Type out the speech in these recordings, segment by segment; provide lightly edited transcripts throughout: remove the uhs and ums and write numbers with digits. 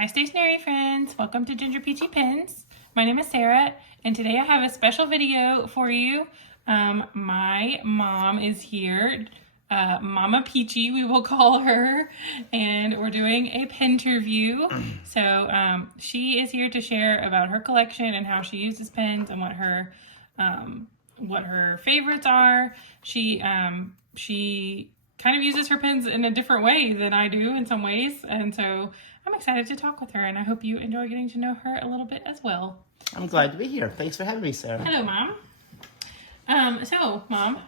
Hi stationery friends, welcome to Ginger Peachy Pens. My name is Sarah and today I have a special video for you. My mom is here, Mama Peachy we will call her, and we're doing a PENterview. So she is here to share about her collection and how she uses pens and what her favorites are. She kind of uses her pens in a different way than I do in some ways, and so I'm excited to talk with her, and I hope you enjoy getting to know her a little bit as well. I'm glad to be here. Thanks for having me, Sarah. Hello, Mom. So, Mom,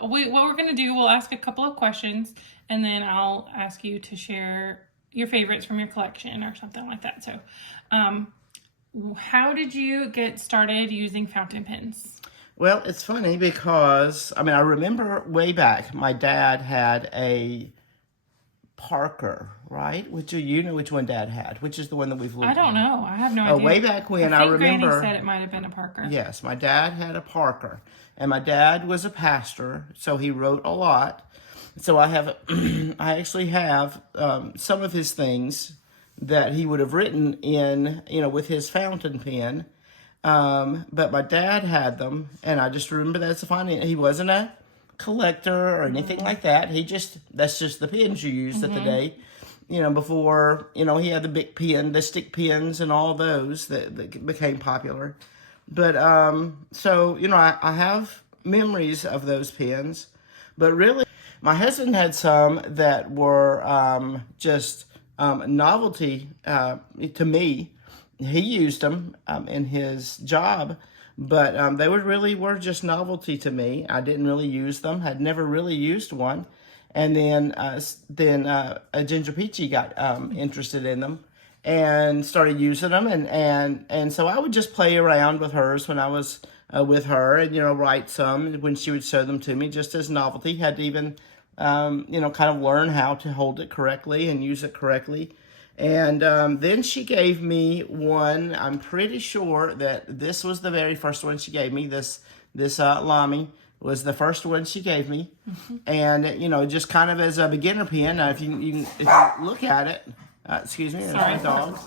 what we're going to do, we'll ask a couple of questions, and then I'll ask you to share your favorites from your collection or something like that. So, how did you get started using fountain pens? Well, it's funny because, I remember way back, my dad had a Parker, right? Which you know which one Dad had, which is the one that we've looked at. I don't know. I have no idea. Way back when, I remember. Granny said it might have been a Parker. Yes, my dad had a Parker, and my dad was a pastor, so he wrote a lot. So I have, I actually have some of his things that he would have written in, with his fountain pen. But my dad had them, and I just remember that's funny. He wasn't a collector or anything like that. That's just the pens you used at the day. Before, he had the big pen, the stick pens and all those that became popular. But, so, I have memories of those pens, but really my husband had some that were, just, novelty, to me. He used them, in his job, but, they were just novelty to me. I didn't really use them. Had never really used one. And then Ginger Peachy got interested in them and started using them, and so I would just play around with hers when I was with her, and write some when she would show them to me just as novelty. Had to even kind of learn how to hold it correctly and use it correctly. And then she gave me one. I'm pretty sure that this was the very first one she gave me. This Lamy was the first one she gave me, and just kind of as a beginner pen. If you look at it, excuse me, sorry, dogs.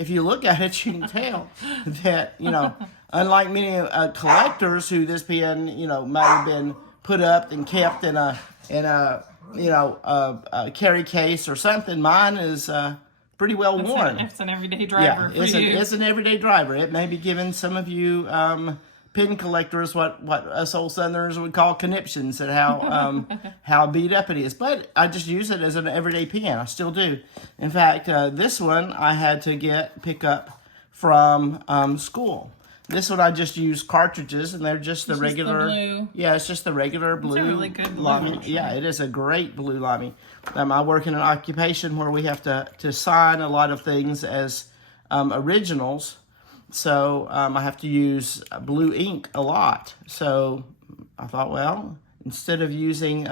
If you look at it, you can tell that unlike many collectors who this pen might have been put up and kept in a carry case or something, mine is pretty well worn. It's an everyday driver. Yeah, it's an everyday driver. It may be giving some of you pen collectors what us old Southerners would call conniptions at how beat up it is. But I just use it as an everyday pen. I still do. In fact, this one I had to pick up from school. This one I just use cartridges, and they're just the regular. Blue. Yeah, it's just the regular blue. It's a really good blue. Lamy. Yeah, it is a great blue Lamy. I work in an occupation where we have to sign a lot of things as originals, so I have to use blue ink a lot. So I thought, well, instead of using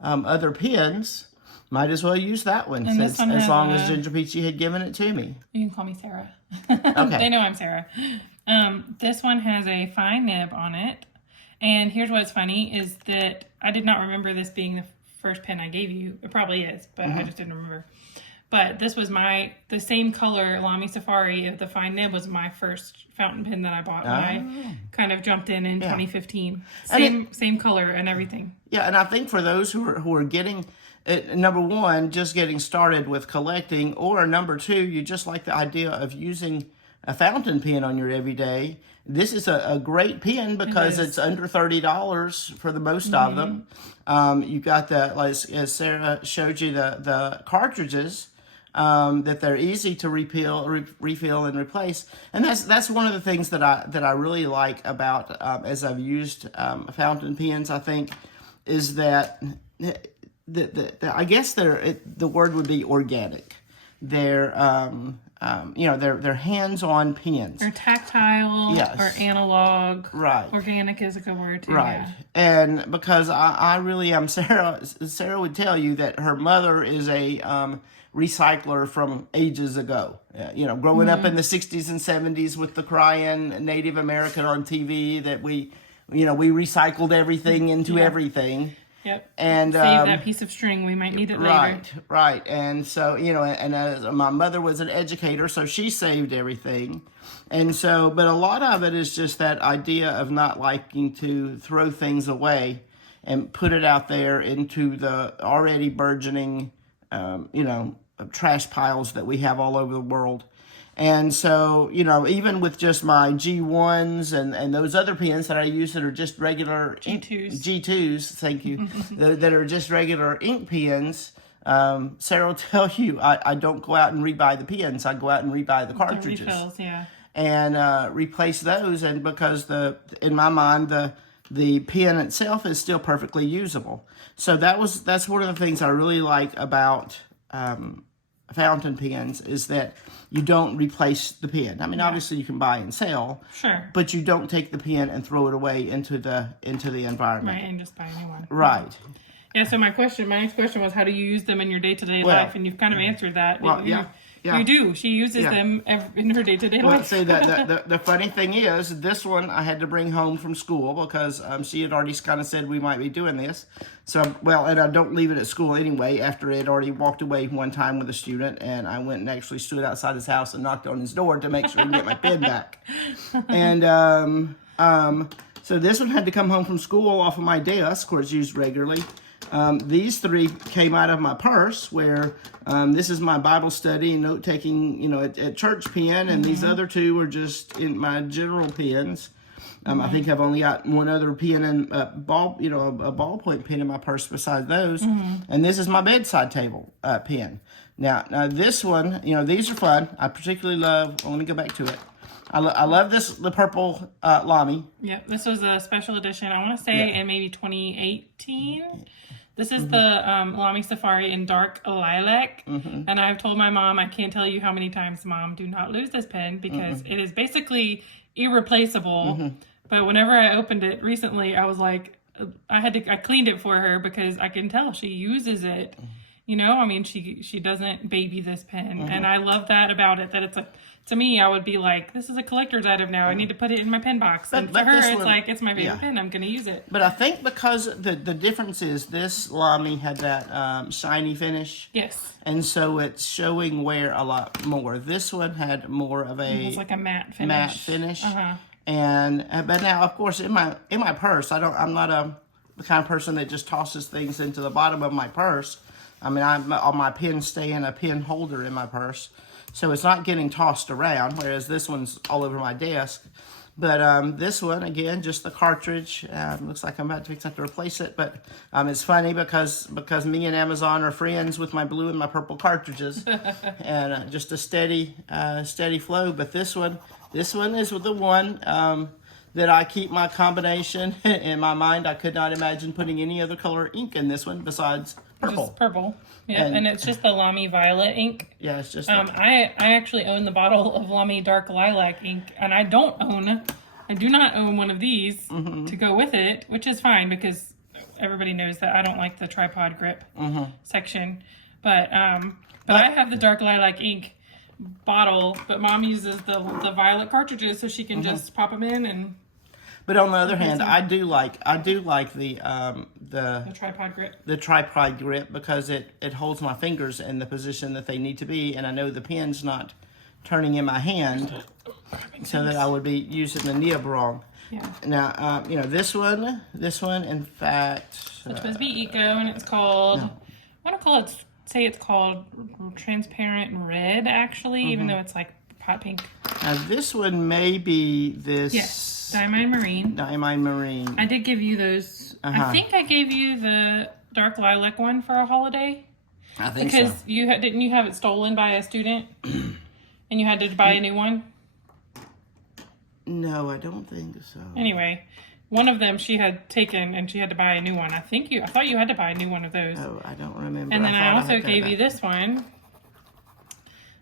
other pens, might as well use that one, as long as Ginger Peachy had given it to me. You can call me Sarah. Okay. They know I'm Sarah. This one has a fine nib on it. And here's what's funny is that I did not remember this being the first pen I gave you. It probably is, but I just didn't remember. But this was the same color Lamy Safari of the fine nib was my first fountain pen that I bought when I kind of jumped in 2015. Same color and everything. Yeah, and I think for those who are getting, number one, just getting started with collecting, or number two, you just like the idea of using a fountain pen on your everyday. This is a great pen because it's under $30 for the most of them. You've got as Sarah showed you, the cartridges, that they're easy to refill and replace. And that's one of the things that I really like about, as I've used fountain pens, I think, is that I guess the word would be organic. They're they're hands-on pens. They're tactile, yes, or analog. Right. Organic is a good word too. Right. Yeah. And because I really am, Sarah would tell you that her mother is a recycler from ages ago. Growing up in the 60s and 70s with the crying Native American on TV, that we recycled everything into everything. Yep. And save that piece of string. We might need it later. Right. And so, and as my mother was an educator, so she saved everything. And so, but a lot of it is just that idea of not liking to throw things away and put it out there into the already burgeoning, trash piles that we have all over the world. And so, even with just my G1s and those other pens that I use that are just regular G2s, thank you, that are just regular ink pens, Sarah will tell you I don't go out and rebuy the pens. I go out and rebuy the cartridges. The refills, yeah. And replace those. And because in my mind, the pen itself is still perfectly usable. So that's one of the things I really like about fountain pens is that you don't replace the pen. I mean, obviously you can buy and sell, sure, but you don't take the pen and throw it away into the environment. Right, and just buy a new one. Right. Yeah. So my next question was, how do you use them in your day-to-day life? And you've kind of answered that. Well, yeah. You do. She uses them in her day-to-day life. See, the funny thing is, this one I had to bring home from school because she had already kind of said we might be doing this. So, and I don't leave it at school anyway after it already walked away one time with a student, and I went and actually stood outside his house and knocked on his door to make sure I can get my pen back. And so this one had to come home from school off of my desk, where it's used regularly. These three came out of my purse, where this is my Bible study, note-taking, at church pen, and these other two are just in my general pens. I think I've only got one other pen and a ballpoint pen in my purse besides those. And this is my bedside table pen. Now this one, these are fun. I particularly love, let me go back to it. I love the purple Lamy. Yep, this was a special edition, I want to say in maybe 2018. This is the Lamy Safari in dark lilac. And I've told my mom, I can't tell you how many times, Mom, do not lose this pen because it is basically irreplaceable. But whenever I opened it recently, I was like, I cleaned it for her because I can tell she uses it. I mean, she doesn't baby this pen. And I love that about it, that to me, I would be like, this is a collector's item now. I need to put it in my pen box. And for her, it's like, it's my favorite pen. I'm going to use it. But I think because the difference is this Lamy had that shiny finish. Yes. And so it's showing wear a lot more. This one had more of a... It's like a matte finish. And but now, of course, in my purse, I'm not the kind of person that just tosses things into the bottom of my purse. I mean, all my pens stay in a pen holder in my purse, so it's not getting tossed around. Whereas this one's all over my desk. But this one, again, just the cartridge. Looks like I'm about to have to replace it. But it's funny because me and Amazon are friends with my blue and my purple cartridges, and just a steady flow. But this one is the one that I keep my combination in my mind. I could not imagine putting any other color ink in this one besides purple. Just purple. Yeah, and it's just the Lamy Violet ink. Yeah, it's just... I actually own the bottle of Lamy Dark Lilac ink, and I do not own one of these to go with it, which is fine because everybody knows that I don't like the tripod grip section. But I have the Dark Lilac ink bottle, but Mom uses the violet cartridges so she can just pop them in and... But on the other hand, I do like the tripod grip. The tripod grip because it holds my fingers in the position that they need to be, and I know the pen's not turning in my hand, so that I would be using the nib wrong. Yeah. Now, this one, in fact, the TWSBI Eco, and it's called. I want to say it's called transparent red, actually, even though it's like hot pink. Now this one may be this. Yes, Diamine Marine. Diamine Marine. I did give you those. I think I gave you the dark lilac one for a holiday. I think because so. Didn't you have it stolen by a student, and you had to buy a new one? No, I don't think so. Anyway, one of them she had taken, and she had to buy a new one. I thought you had to buy a new one of those. Oh, I don't remember. And then I also gave you this one.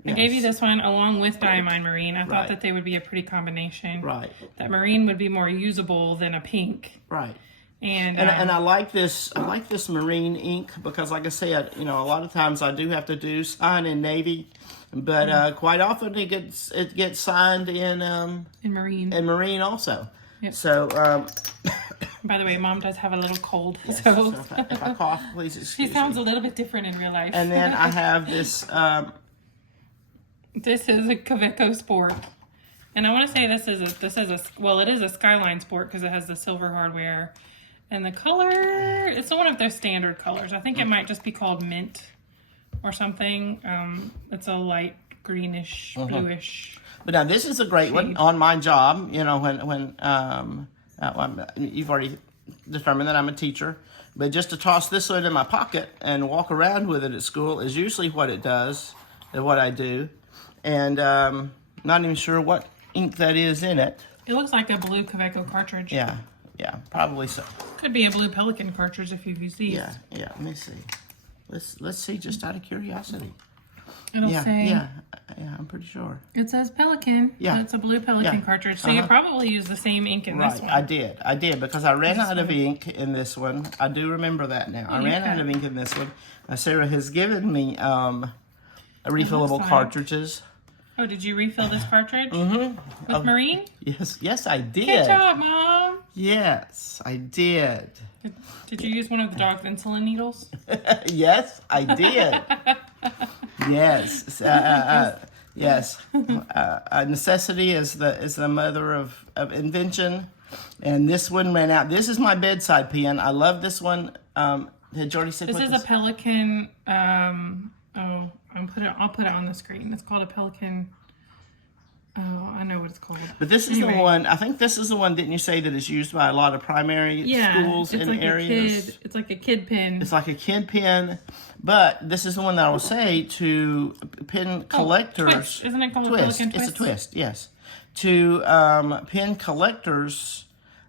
I gave you this one along with Diamine Marine. I thought that they would be a pretty combination. Right. That Marine would be more usable than a pink. Right. And I like this. I like this Marine ink because, like I said, a lot of times I do have to do sign in navy, but quite often it gets signed in Marine. In Marine also. Yep. So, By the way, Mom does have a little cold, yes, so if I cough, please excuse she sounds me. a little bit different in real life. And then I have this. This is a Kaweco Sport, and I want to say this is a Skyline Sport because it has the silver hardware, and the color, it's one of their standard colors. I think it might just be called mint or something. It's a light greenish, bluish. But now this is a great one on my job. You know, when you've already determined that I'm a teacher, but just to toss this one in my pocket and walk around with it at school is usually what it does, and what I do. And not even sure what ink that is in it. It looks like a blue Kaweco cartridge. Yeah, probably so. Could be a blue Pelican cartridge if you've used these. Yeah. Let me see. Let's see, just out of curiosity. It'll say. Yeah, I'm pretty sure. It says Pelican. Yeah. But it's a blue Pelican cartridge. So you probably use the same ink in this one. I did because I ran out of ink in this one. I do remember that now. I ran out of ink in this one. Sarah has given me refillable cartridges. Oh, did you refill this cartridge? With Marine? Yes, I did. Good job, Mom. Yes, I did. Did you use one of the dog's insulin needles? Yes, I did. Yes, yes. Necessity is the mother of invention, and this one ran out. This is my bedside pen. I love this one. Had Jordy said this is a Pelican? I'll put it on the screen. It's called a Pelican. Oh, I know what it's called. But this is the one. I think this is the one. Didn't you say that is used by a lot of primary schools in like areas? It's like a kid pen. It's like a kid pen, but this is the one that I will say to pen collectors. Twist. Isn't it called a Twist? Pelican It's a twist. Yes, to pen collectors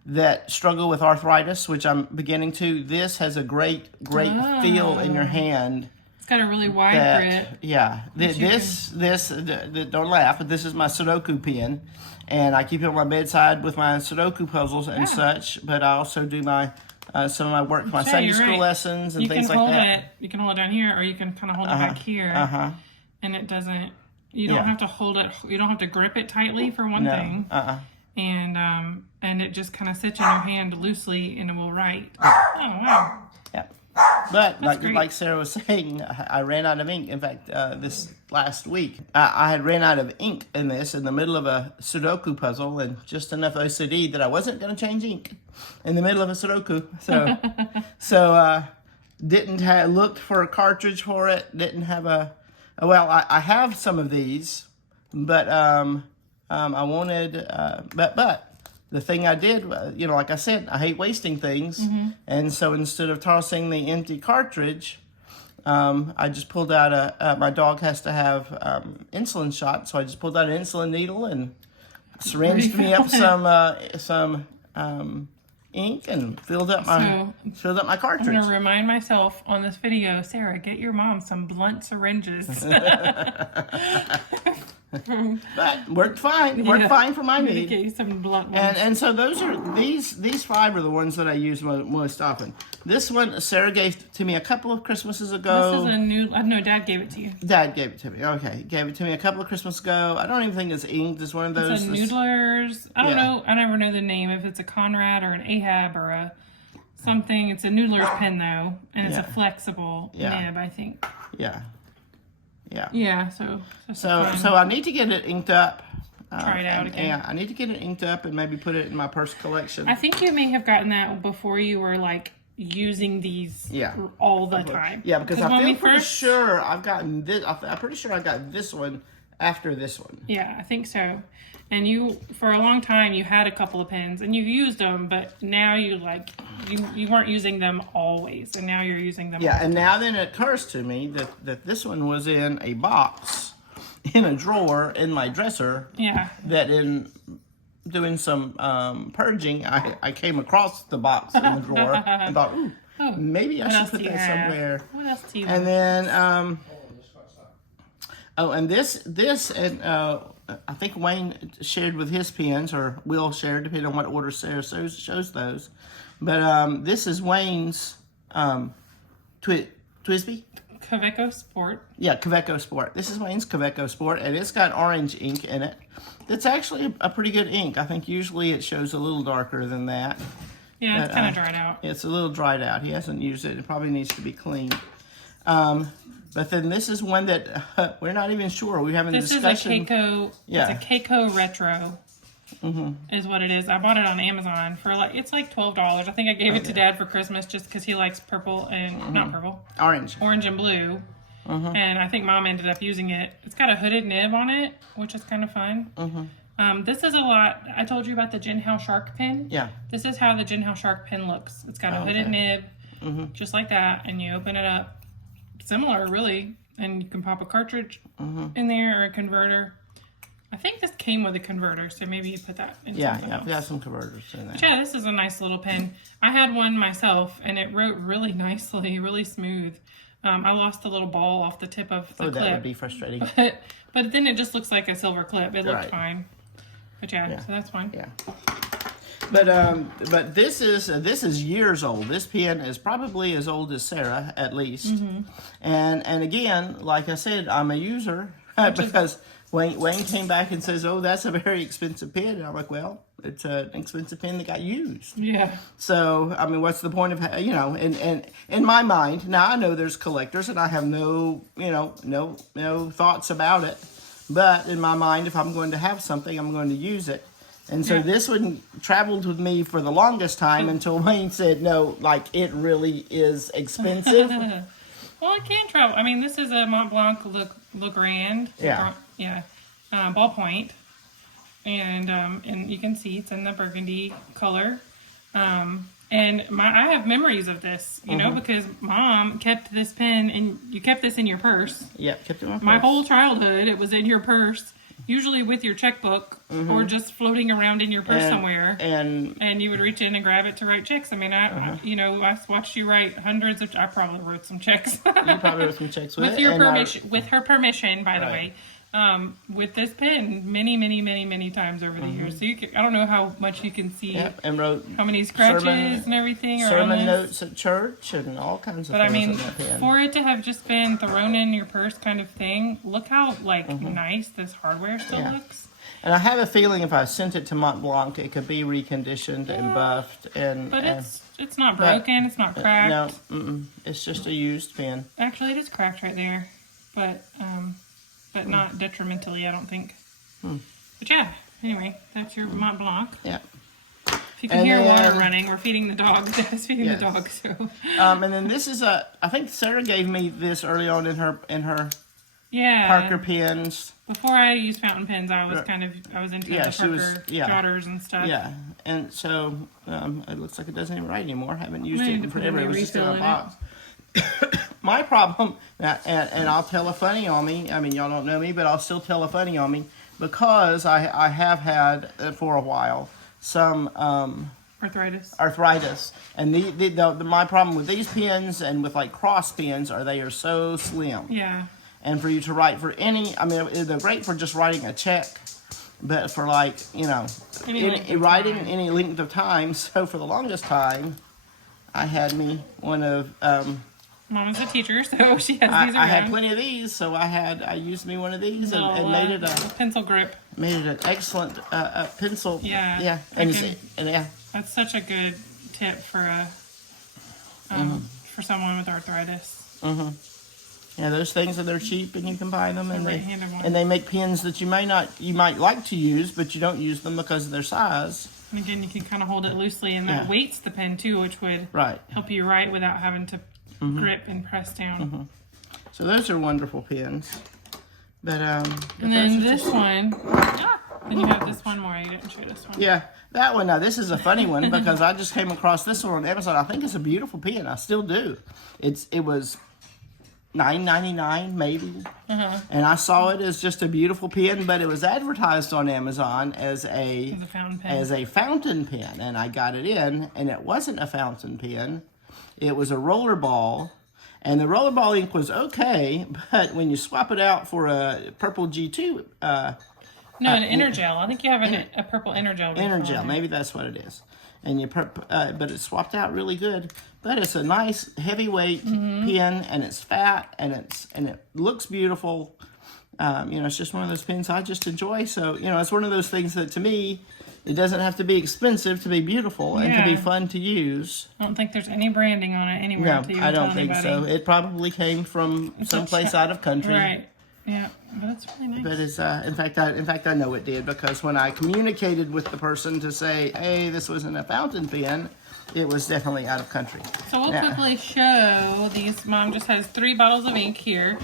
that struggle with arthritis, which I'm beginning to. This has a great feel in your hand. It's got a really wide grip. Yeah. This, don't laugh, but this is my Sudoku pen. And I keep it on my bedside with my Sudoku puzzles and such. But I also do my some of my work, my Sunday school lessons and things like that. You can hold it down here, or you can kind of hold it back here. And it doesn't, you don't have to hold it, you don't have to grip it tightly for one thing. And it just kind of sits in your hand loosely and it will write. Oh, wow. Yeah. But like Sarah was saying, I ran out of ink. In fact, this last week, I had ran out of ink in this in the middle of a Sudoku puzzle, and just enough OCD that I wasn't going to change ink in the middle of a Sudoku. So, didn't have looked for a cartridge for it. Didn't have I have some of these, but I wanted, but. The thing I did, like I said, I hate wasting things. And so instead of tossing the empty cartridge, I just pulled out my dog has to have insulin shots. So I just pulled out an insulin needle and syringed me up some ink and filled up my cartridge. I'm going to remind myself on this video, Sarah, get your mom some blunt syringes. But worked fine. Worked fine for my need. Get you some blunt ones. And so those are these five are the ones that I use most often. This one Sarah gave to me a couple of Christmases ago. This is a new. No, Dad gave it to you. Dad gave it to me. Okay, gave it to me a couple of Christmas ago. I don't even think it's inked. It's one of those. It's a Noodler's. I don't know. I never know the name. If it's a Conrad or an Ahab or a something. It's a Noodler's pen though, and it's a flexible nib. I think. Yeah. So I need to get it inked up. Try it out again. Yeah, I need to get it inked up and maybe put it in my purse collection. I think you may have gotten that before you were like using these all the time. Yeah, because I feel pretty sure I've gotten this. I'm pretty sure I got this one after this one. Yeah, I think so. And you, for a long time, you had a couple of pens and you used them, but now you weren't using them always, and now you're using them. Yeah, and now then it occurs to me that this one was in a box, in a drawer in my dresser. Yeah. That in doing some purging, I came across the box in the drawer and thought, ooh, maybe I should put that somewhere. What else do you have? And then, and this and. I think Wayne shared with his pens, or Will shared, depending on what order Sarah shows those. But this is Wayne's TWSBI. Kaweco Sport. Yeah, Kaweco Sport. This is Wayne's Kaweco Sport, and it's got orange ink in it. It's actually a pretty good ink. I think usually it shows a little darker than that. Yeah, it's kind of dried out. It's a little dried out. He hasn't used it. It probably needs to be cleaned. But then this is one that we're not even sure. We're having this discussion. This is a Kaweco. Yeah. It's a Kaweco Retro. Is what it is. I bought it on Amazon for it's like $12. I think I gave it to Dad for Christmas just because he likes purple and not purple, orange and blue. And I think Mom ended up using it. It's got a hooded nib on it, which is kind of fun. This is a lot. I told you about the Jinhao Shark pen. Yeah. This is how the Jinhao Shark pen looks. It's got a hooded nib, just like that, and you open it up. Similar, really, and you can pop a cartridge in there or a converter. I think this came with a converter, so maybe you put that in something else. I've got some converters in there. But yeah, this is a nice little pen. I had one myself, and it wrote really nicely, really smooth. I lost a little ball off the tip of the clip. That would be frustrating. But then it just looks like a silver clip. It looked fine. But yeah, so that's fine. Yeah. But this is years old. This pen is probably as old as Sarah, at least. And again, like I said, I'm a user because Wayne came back and says, "Oh, that's a very expensive pen." And I'm like, "Well, it's an expensive pen that got used." Yeah. So, I mean, what's the point of, and in my mind, now I know there's collectors and I have no thoughts about it. But in my mind, if I'm going to have something, I'm going to use it. And so this one traveled with me for the longest time until Wayne said, "No, like it really is expensive." Well, it can travel. I mean, this is a Mont Blanc Le Grand. Ballpoint. And you can see it's in the burgundy color. And I have memories of this, you know, because Mom kept this pen, and you kept this in your purse. Yeah, kept it in my purse. My whole childhood, it was in your purse, usually with your checkbook, or just floating around in your purse somewhere. And you would reach in and grab it to write checks. I mean, I watched you write hundreds of. I probably wrote some checks. You probably wrote some checks with your permission, with her permission, by the way. With this pen many times over the years. So I don't know how much you can see. And wrote how many scratches and everything. Sermon notes at church and all kinds of things. But I mean, for it to have just been thrown in your purse kind of thing, look how nice this hardware still looks. And I have a feeling if I sent it to Mont Blanc, it could be reconditioned and buffed. But it's not broken. It's not cracked. No, it's just a used pen. Actually, it is cracked right there. But not detrimentally, I don't think. But yeah, anyway, that's your Mont Blanc. Yeah. If you can hear water running, we're feeding the dog. Dad's feeding the dog. So. And then this is I think Sarah gave me this early on in her Parker pens. Before I used fountain pens, I was into the Parker jotters and stuff. Yeah, and so it looks like it doesn't even write anymore. I haven't used it in forever. It was just in a box. My problem, and I'll tell a funny on me. I mean, y'all don't know me, but I'll still tell a funny on me because I have had for a while some arthritis, and my problem with these pens and with like cross pens they are so slim. Yeah. And for you to write for they're great for just writing a check, but for writing any length of time. So for the longest time, I had me one of. Mama's a teacher, so she has these around. I had plenty of these, so I used me one of these and made it a pencil grip. Made it an excellent pencil. Yeah. Yeah. That's such a good tip for for someone with arthritis. Yeah, those things they're cheap and you can buy them, and they make pens that you might like to use, but you don't use them because of their size. And again, you can kind of hold it loosely, and that weights the pen too, which would help you write without having to grip and press down. So those are wonderful pens. But and then this one. Then you have this one more. You didn't show this one. Yeah, that one. Now this is a funny one because I just came across this one on Amazon. I think it's a beautiful pen. I still do. It was $9.99 maybe, and I saw it as just a beautiful pen, but it was advertised on Amazon as a fountain pen, and I got it in, and it wasn't a fountain pen. It was a roller ball, and the roller ball ink was okay, but when you swap it out for a purple G2, an Energel. I think you have a purple Energel. Energel, maybe that's what it is. and but it's swapped out really good. But it's a nice heavyweight pen, and it's fat, and it looks beautiful. It's just one of those pens I just enjoy. So it's one of those things that to me, it doesn't have to be expensive to be beautiful and to be fun to use. I don't think there's any branding on it anywhere. No, I don't think so. It probably came from someplace out of country. Right. Yeah, but it's really nice. But it's in fact I know it did, because when I communicated with the person to say, hey, this wasn't a fountain pen, it was definitely out of country. So we'll quickly show these. Mom just has 3 bottles of ink here.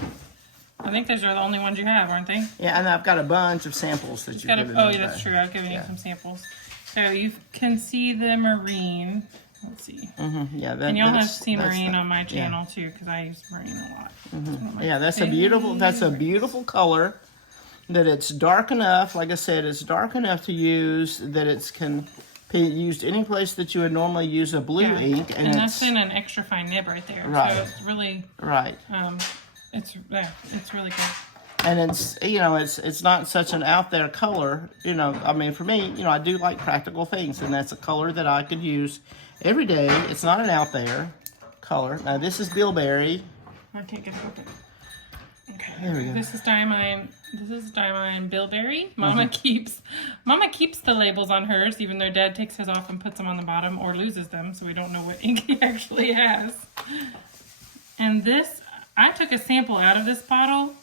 I think those are the only ones you have, aren't they? Yeah, and I've got a bunch of samples that you've given me. Oh, yeah, that's true. I've given you some samples. So you can see the marine. Let's see. Yeah, and you'll have to see marine on my channel too, because I use marine a lot. Yeah, that's a beautiful color. That it's dark enough. Like I said, it's dark enough to use. That it can be used any place that you would normally use a blue ink, and that's in an extra fine nib right there. Right. So it's really it's really good. And it's not such an out there color. I mean, for me, I do like practical things, and that's a color that I could use every day. It's not an out there color. Now this is bilberry. I can't get it open. Okay. There we go. This is Diamine bilberry. Mama keeps the labels on hers, even though Dad takes his off and puts them on the bottom or loses them, so we don't know what ink he actually has. And this, I took a sample out of this bottle,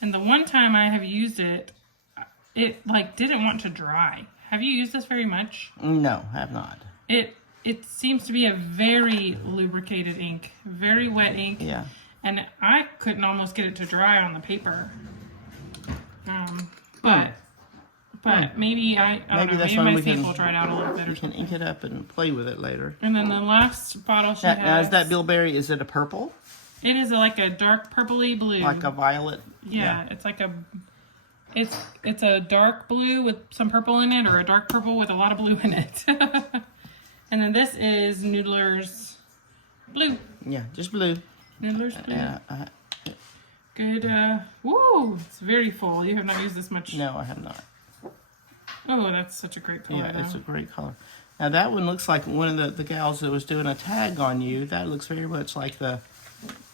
and the one time I have used it, it didn't want to dry. Have you used this very much? No, I have not. It seems to be a very lubricated ink, very wet ink. Yeah. And I couldn't almost get it to dry on the paper. But maybe I don't know. Maybe my sample dried out a little bit. You can ink it up and play with it later. And then the last bottle she has. Now, is that bilberry? Is it a purple? It is like a dark purpley blue. Like a violet. Yeah, it's like it's a dark blue with some purple in it, or a dark purple with a lot of blue in it. And then this is Noodler's blue. Yeah, just blue. Noodler's blue. Good. Woo! It's very full. You have not used this much. No, I have not. Oh, that's such a great color. Yeah, it's a great color. Now that one looks like one of the gals that was doing a tag on you. That looks very much like the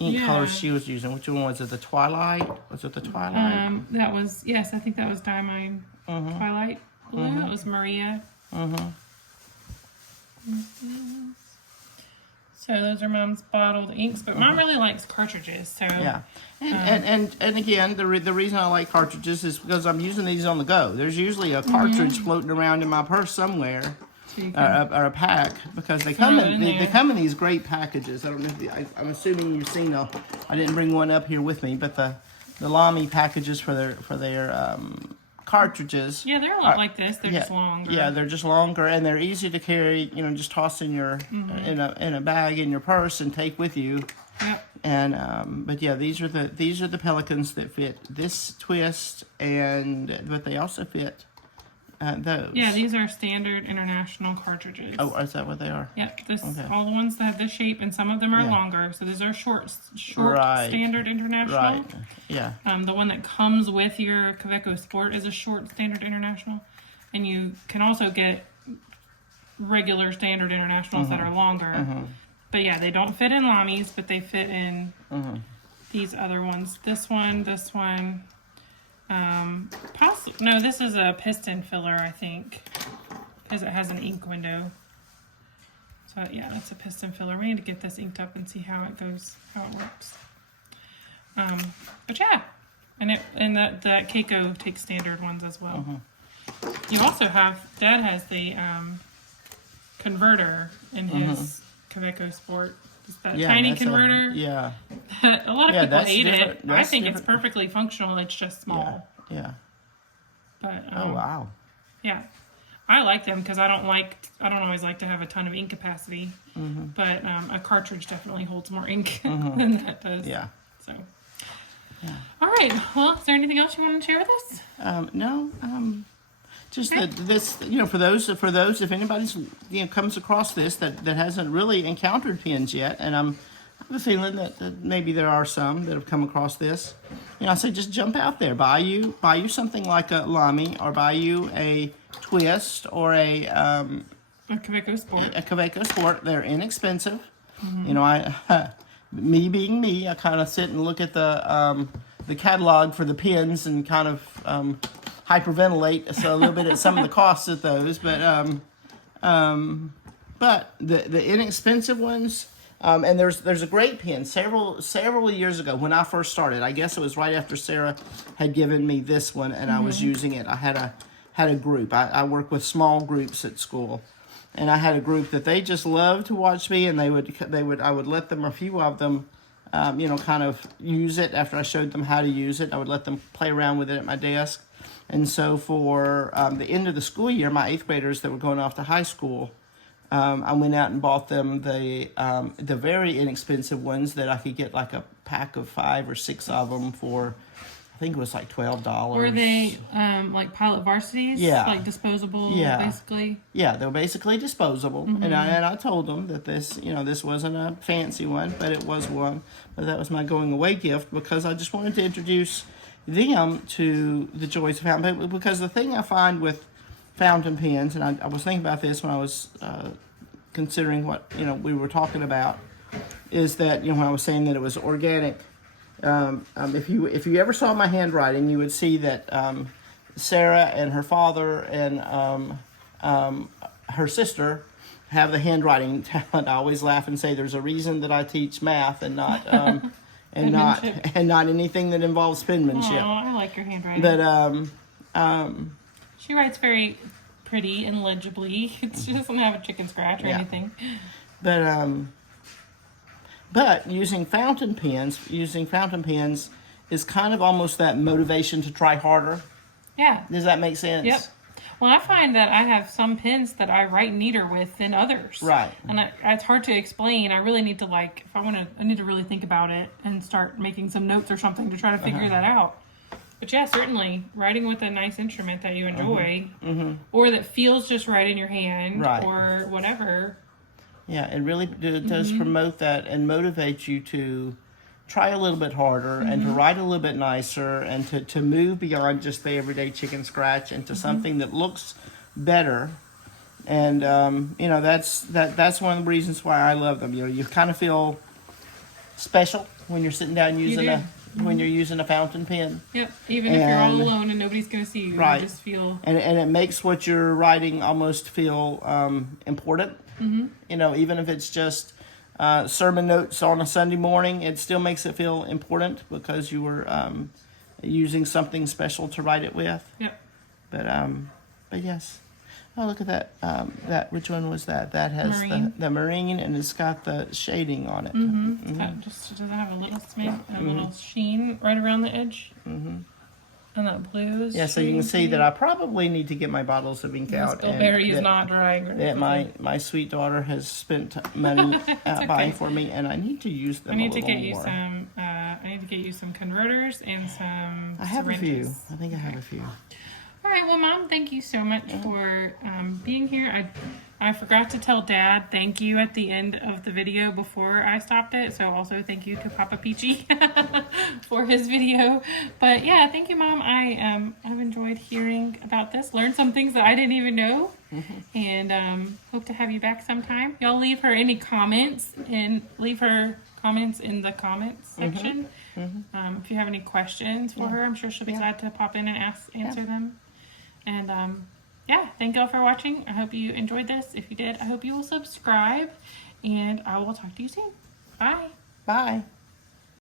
ink color she was using. Which one was it? The Twilight? Was it the Twilight? That was, yes, I think that was Diamine Twilight blue. That was Maria. So those are Mom's bottled inks, but Mom really likes cartridges. So yeah, and again, the reason I like cartridges is because I'm using these on the go. There's usually a cartridge floating around in my purse somewhere, or a pack, because they come in these great packages. I don't know if I'm assuming you've seen. I didn't bring one up here with me, but the Lamy packages for their cartridges. Yeah, they're a lot like this. They're just longer. Yeah, they're just longer, and they're easy to carry. Just toss in your in a bag in your purse and take with you. Yep. And but yeah, these are the Pelicans that fit this twist, but they also fit those. Yeah, these are standard international cartridges. Oh, is that what they are? Yep. All the ones that have this shape, and some of them are longer. So these are short standard international. Right. Yeah. The one that comes with your Kaweco Sport is a short standard international, and you can also get regular standard internationals that are longer. But yeah, they don't fit in Lamy's, but they fit in these other ones. This one. No, this is a piston filler, I think, because it has an ink window. So yeah, that's a piston filler. We need to get this inked up and see how it goes, how it works. But yeah, and that Kaweco takes standard ones as well. You also have, Dad has the converter in his Kaweco Sport. Just that tiny converter. A lot of people hate it. I think it's perfectly functional. It's just small. Yeah. But oh wow. Yeah, I like them because I don't always like to have a ton of ink capacity. But a cartridge definitely holds more ink than that does. Yeah. So. Yeah. All right. Well, is there anything else you want to share with us? No. Just that this, for those, if anybody's, comes across this that hasn't really encountered pens yet, and I have a feeling that maybe there are some that have come across this. I say just jump out there, buy you something like a Lamy, or buy you a twist, or a A Kaweco Sport. A Kaweco Sport. They're inexpensive. You know, me being me, I kind of sit and look at the catalog for the pens and kind of hyperventilate so a little bit at some of the costs of those. But the inexpensive ones, and there's a great pen. Several years ago when I first started, I guess it was right after Sarah had given me this one and I was using it. I had a group. I work with small groups at school. And I had a group that they just loved to watch me, and I would let them, a few of them, you know, kind of use it after I showed them how to use it. I would let them play around with it at my desk. And so for the end of the school year, my 8th graders that were going off to high school, I went out and bought them the very inexpensive ones that I could get like a pack of 5 or 6 of them for, I think it was like $12. Were they like Pilot Varsities? Yeah. Like disposable, basically? Yeah, they were basically disposable. And I told them that this, you know, this wasn't a fancy one, but it was one. But that was my going away gift because I just wanted to introduce them to the joys of fountain pen. Because the thing I find with fountain pens, and I was thinking about this when I was considering what, you know, we were talking about, is that, you know, when I was saying that it was organic, if you ever saw my handwriting, you would see that Sarah and her father and her sister have the handwriting talent. I always laugh and say there's a reason that I teach math and not and not anything that involves penmanship. Oh, I like your handwriting. But she writes very pretty and legibly. She doesn't have a chicken scratch or anything. But using fountain pens is kind of almost that motivation to try harder. Yeah. Does that make sense? Yep. Well, I find that I have some pens that I write neater with than others. Right. And it's hard to explain. I really need to I need to really think about it and start making some notes or something to try to figure that out. But yeah, certainly writing with a nice instrument that you enjoy or that feels just right in your hand or whatever. Yeah, it really does promote that and motivate you to try a little bit harder and to write a little bit nicer and to move beyond just the everyday chicken scratch into something that looks better. And you know, that's one of the reasons why I love them. You know, you kind of feel special when you're sitting down using when you're using a fountain pen. Yep. Even if you're all alone and nobody's going to see you, you just feel. And it makes what you're writing almost feel important. You know, even if it's just sermon notes on a Sunday morning, it still makes it feel important because you were using something special to write it with. Yep. But yes. Oh, look at that. That which one was that? That has marine. the marine, and it's got the shading on it. Does it have a little smear, a little sheen right around the edge? And that blue is so you can see that I probably need to get my bottles of ink out. Strawberry is not drying. That my sweet daughter has spent money buying for me, and I need to use them. I need to get you some. I need to get you some converters and some. I have syringes. a few. I think I have a few. All right, well, Mom, thank you so much for being here. I forgot to tell Dad thank you at the end of the video before I stopped it, so also thank you to Papa Peachy for his video. But yeah, thank you, Mom. I've enjoyed hearing about this, learned some things that I didn't even know, and hope to have you back sometime. Y'all leave her any comments and leave her comments in the comments section. If you have any questions for her, I'm sure she'll be glad to pop in and answer them. And yeah, thank y'all for watching. I hope you enjoyed this. If you did, I hope you will subscribe, and I will talk to you soon. Bye. Bye.